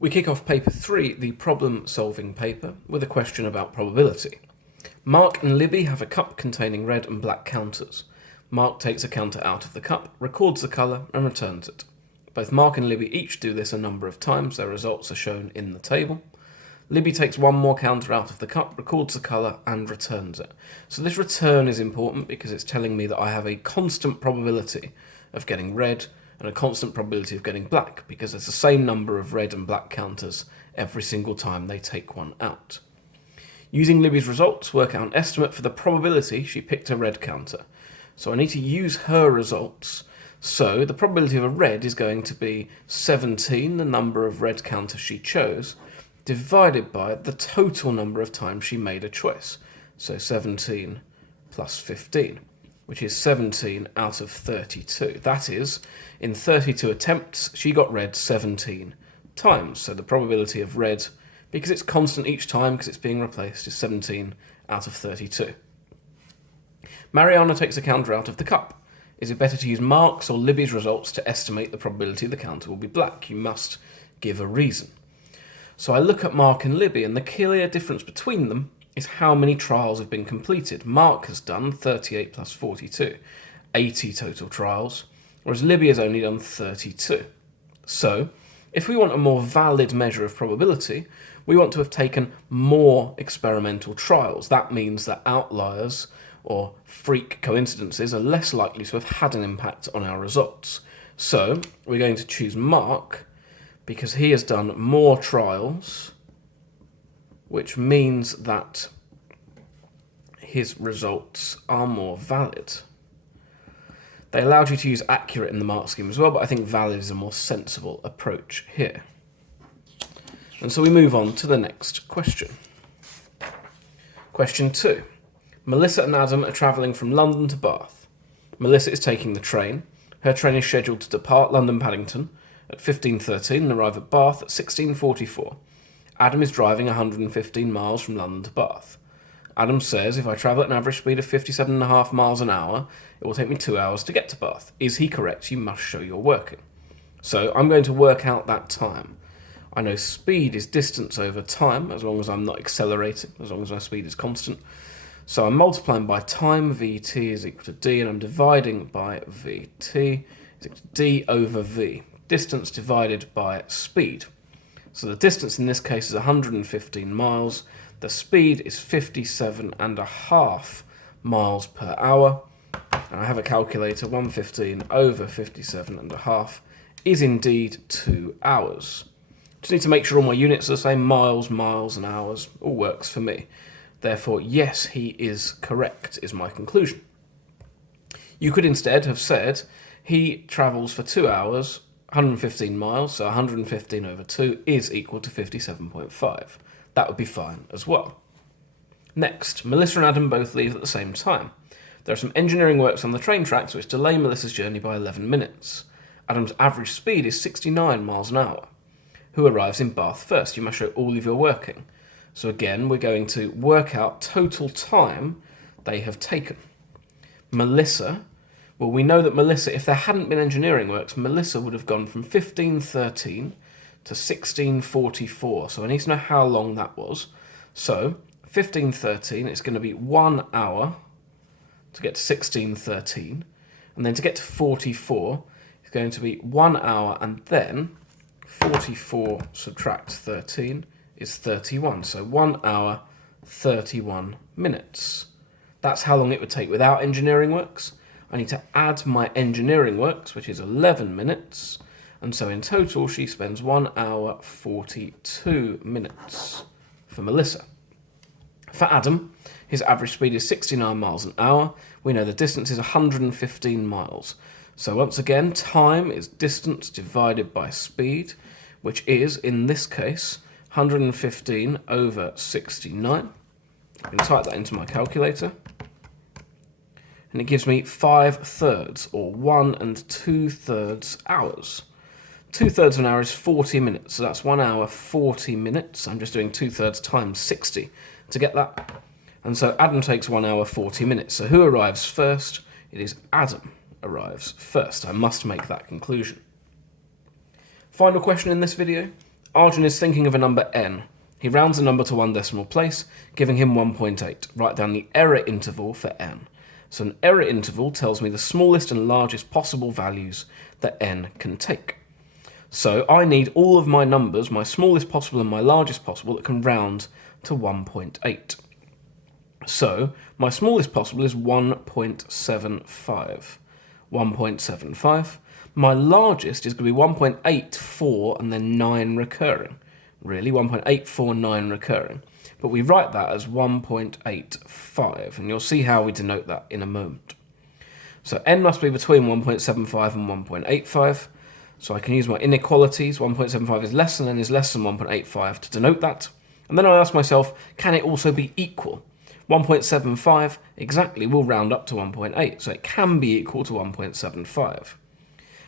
We kick off paper 3, the problem-solving paper, with a question about probability. Mark and Libby have a cup containing red and black counters. Mark takes a counter out of the cup, records the colour, and returns it. Both Mark and Libby each do this a number of times. Their results are shown in the table. Libby takes one more counter out of the cup, records the colour, and returns it. So this return is important because it's telling me that I have a constant probability of getting red and a constant probability of getting black, because it's the same number of red and black counters every single time they take one out. Using Libby's results, work out an estimate for the probability she picked a red counter. So I need to use her results. So the probability of a red is going to be 17, the number of red counters she chose, divided by the total number of times she made a choice. So 17 plus 15, which is 17 out of 32. That is, in 32 attempts, she got red 17 times. So the probability of red, because it's constant each time because it's being replaced, is 17 out of 32. Mariana takes a counter out of the cup. Is it better to use Mark's or Libby's results to estimate the probability the counter will be black? You must give a reason. So I look at Mark and Libby, and the clear difference between them is how many trials have been completed. Mark has done 38 plus 42, 80 total trials, whereas Libby has only done 32. So, if we want a more valid measure of probability, we want to have taken more experimental trials. That means that outliers or freak coincidences are less likely to have had an impact on our results. So, we're going to choose Mark because he has done more trials, which means that his results are more valid. They allowed you to use accurate in the mark scheme as well, but I think valid is a more sensible approach here. And so we move on to the next question. Question 2. Melissa and Adam are travelling from London to Bath. Melissa is taking the train. Her train is scheduled to depart London Paddington at 15:13 and arrive at Bath at 16:44. Adam is driving 115 miles from London to Bath. Adam says, if I travel at an average speed of 57.5 miles an hour, it will take me 2 hours to get to Bath. Is he correct? You must show you're working. So I'm going to work out that time. I know speed is distance over time, as long as I'm not accelerating, as long as my speed is constant. So I'm multiplying by time, Vt is equal to d, and I'm dividing by Vt is equal to d over v. Distance divided by speed. So the distance in this case is 115 miles. The speed is 57.5 miles per hour. And I have a calculator. 115 over 57.5 is indeed 2 hours. Just need to make sure all my units are the same. Miles, and hours. All works for me. Therefore, yes, he is correct, is my conclusion. You could instead have said he travels for 2 hours, 115 miles, so 115 over 2 is equal to 57.5. That would be fine as well. Next, Melissa and Adam both leave at the same time. There are some engineering works on the train tracks which delay Melissa's journey by 11 minutes. Adam's average speed is 69 miles an hour. Who arrives in Bath first? You must show all of your working. So again, we're going to work out total time they have taken. Melissa, well, we know that Melissa, if there hadn't been engineering works, Melissa would have gone from 15:13 to 16:44. So I need to know how long that was. So 15:13, it's going to be 1 hour to get to 16:13. And then to get to 44, it's going to be 1 hour, and then 44 subtract 13 is 31. So 1 hour, 31 minutes. That's how long it would take without engineering works. I need to add my engineering works, which is 11 minutes. And so in total, she spends 1 hour, 42 minutes for Melissa. For Adam, his average speed is 69 miles an hour. We know the distance is 115 miles. So once again, time is distance divided by speed, which is, in this case, 115 over 69. I can type that into my calculator. And it gives me 5/3, or 1 2/3 hours. 2/3 of an hour is 40 minutes, so that's 1 hour, 40 minutes. I'm just doing 2/3 times 60 to get that. And so Adam takes 1 hour, 40 minutes. So who arrives first? It is Adam arrives first. I must make that conclusion. Final question in this video. Arjun is thinking of a number n. He rounds the number to one decimal place, giving him 1.8. Write down the error interval for n. So an error interval tells me the smallest and largest possible values that n can take. So I need all of my numbers, my smallest possible and my largest possible, that can round to 1.8. So my smallest possible is 1.75. 1.75. My largest is going to be 1.84 and then 9 recurring. Really, 1.849 recurring. But we write that as 1.85, and you'll see how we denote that in a moment. So n must be between 1.75 and 1.85. So I can use my inequalities. 1.75 is less than n is less than 1.85 to denote that. And then I ask myself, can it also be equal? 1.75 exactly will round up to 1.8, so it can be equal to 1.75.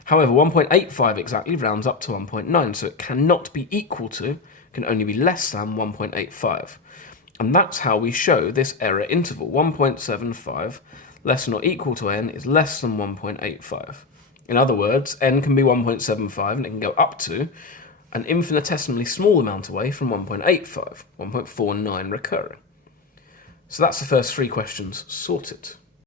However, 1.85 exactly rounds up to 1.9, so it cannot be equal to, can only be less than 1.85. And that's how we show this error interval. 1.75 less than or equal to n is less than 1.85. In other words, n can be 1.75 and it can go up to an infinitesimally small amount away from 1.85, 1.49 recurring. So that's the first three questions sorted.